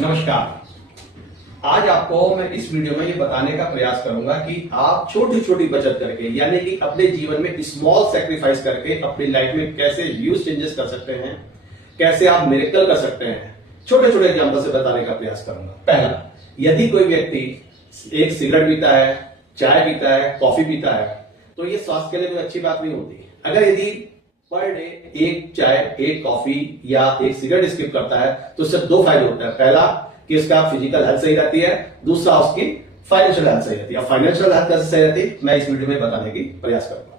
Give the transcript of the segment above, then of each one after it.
नमस्कार। आज आपको मैं इस वीडियो में ये बताने का प्रयास करूंगा कि आप छोटी छोटी बचत करके यानी कि अपने जीवन में स्मॉल सेक्रीफाइस करके अपनी लाइफ में कैसे ह्यूज चेंजेस कर सकते हैं, कैसे आप मिरेकल कर सकते हैं। छोटे छोटे एग्जांपल से बताने का प्रयास करूंगा। पहला, यदि कोई व्यक्ति एक सिगरेट पीता है, चाय पीता है, कॉफी पीता है, तो ये स्वास्थ्य के लिए कोई अच्छी बात नहीं होती। अगर यदि पर डे एक चाय, एक कॉफी या एक सिगरेट स्किप करता है तो उससे दो फायदे होते हैं। पहला कि उसका फिजिकल हेल्थ सही रहती है, दूसरा उसकी फाइनेंशियल हेल्थ सही रहती है। फाइनेंशियल हेल्थ कैसे सही रहती है मैं इस वीडियो में बताने की प्रयास करूंगा।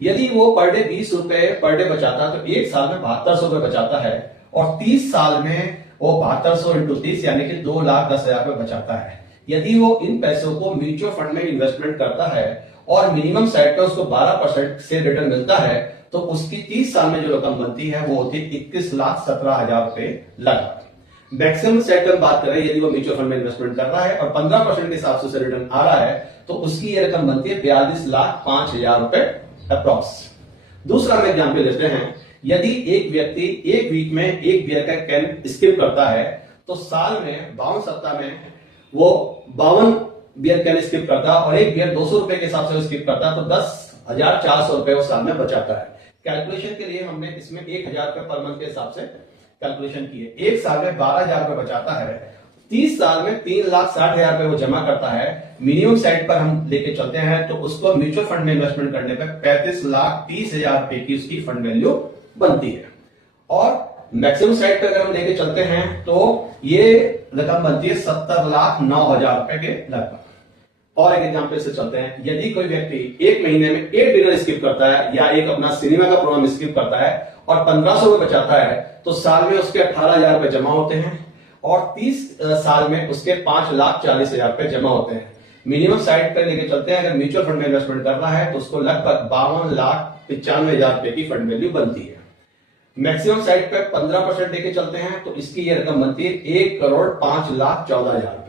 यदि वो पर डे 20 रुपए पर डे बचाता है तो एक साल में 7200 रुपए बचाता है और 30 साल में वो 7200 इंटू 30 यानी कि 2,10,000 रुपए बचाता है। यदि वो इन पैसों को म्यूचुअल फंड में इन्वेस्टमेंट करता है और मिनिमम साइड पे उसको 12% से रिटर्न मिलता है तो उसकी 30 साल में जो रकम बनती है वो होती है 21,17,000 रुपए लगभग। मैक्सिमम सेट की बात करें, यदि वो म्यूचुअल फंड में इन्वेस्टमेंट कर रहा है और 15% के हिसाब से रिटर्न आ रहा है तो उसकी ये रकम बनती है 42,05,000 रुपए अप्रॉक्स। दूसरा हम एग्जाम्पल लेते हैं, यदि एक व्यक्ति एक वीक में एक बियर का कैन स्किप करता है तो साल में 52 सप्ताह में वो 52 बियर कैन स्किप करता है और एक बियर 200 रुपए के हिसाब से स्किप करता है तो 10,400 रुपए वो साल में बचाता है। कैलकुलेशन के लिए हमने इसमें 1,000 रुपए पर मंथ के हिसाब से कैलकुलेशन की है। एक साल में 12,000 रुपए बचाता है, 30 साल में 3,60,000 रुपए वो जमा करता है। मिनिमम साइड पर हम लेके चलते हैं तो उसको म्यूचुअल फंड में इन्वेस्टमेंट करने पर 35,30,000 रुपए की उसकी फंड वैल्यू बनती है। और मैक्सिमम साइड पर अगर हम लेके चलते हैं तो ये रकम बनती है 70,09,000 रुपए के लगभग। और एक एग्जाम्पल से चलते हैं, यदि कोई व्यक्ति एक महीने में एक डिनर स्किप करता है या एक अपना सिनेमा का प्रोग्राम स्किप करता है और 1,500 रुपए बचाता है तो साल में उसके 18,000 रुपए जमा होते हैं और 30 साल में उसके 5,40,000 रुपए जमा होते हैं। मिनिमम साइड पर लेके चलते हैं, अगर म्यूचुअल फंड में इन्वेस्टमेंट कर रहा है तो उसको लगभग 52,95,000 रुपए की फंड वैल्यू बनती है। मैक्सिमम साइड पर 15% लेके चलते हैं तो इसकी ये रकम बनती है 1,05,14,000 रुपए।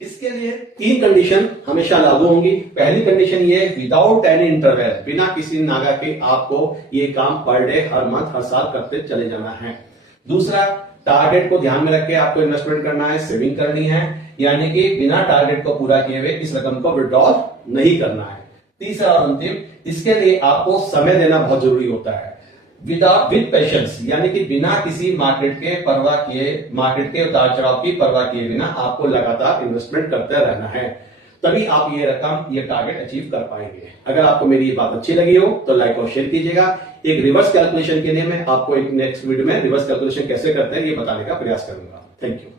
इसके लिए 3 कंडीशन हमेशा लागू होंगी। पहली कंडीशन ये, विदाउट एनी इंटरवल, बिना किसी नागा के आपको ये काम पर डे, हर मंथ, हर साल करते चले जाना है। दूसरा, टारगेट को ध्यान में रख के आपको इन्वेस्टमेंट करना है, सेविंग करनी है, यानी कि बिना टारगेट को पूरा किए हुए इस रकम को विड्रॉल नहीं करना है। तीसरा और अंतिम, इसके लिए आपको समय देना बहुत जरूरी होता है, विद पेशेंस, यानी कि बिना किसी मार्केट के परवाह किए, मार्केट के उतार चढ़ाव की परवाह किए बिना आपको लगातार इन्वेस्टमेंट करते रहना है, तभी आप ये रकम, ये टारगेट अचीव कर पाएंगे। अगर आपको मेरी ये बात अच्छी लगी हो तो लाइक और शेयर कीजिएगा। एक रिवर्स कैलकुलेशन के लिए मैं आपको एक नेक्स्ट वीडियो में रिवर्स कैलकुलेशन कैसे करते हैं ये बताने का प्रयास करूंगा। Thank you.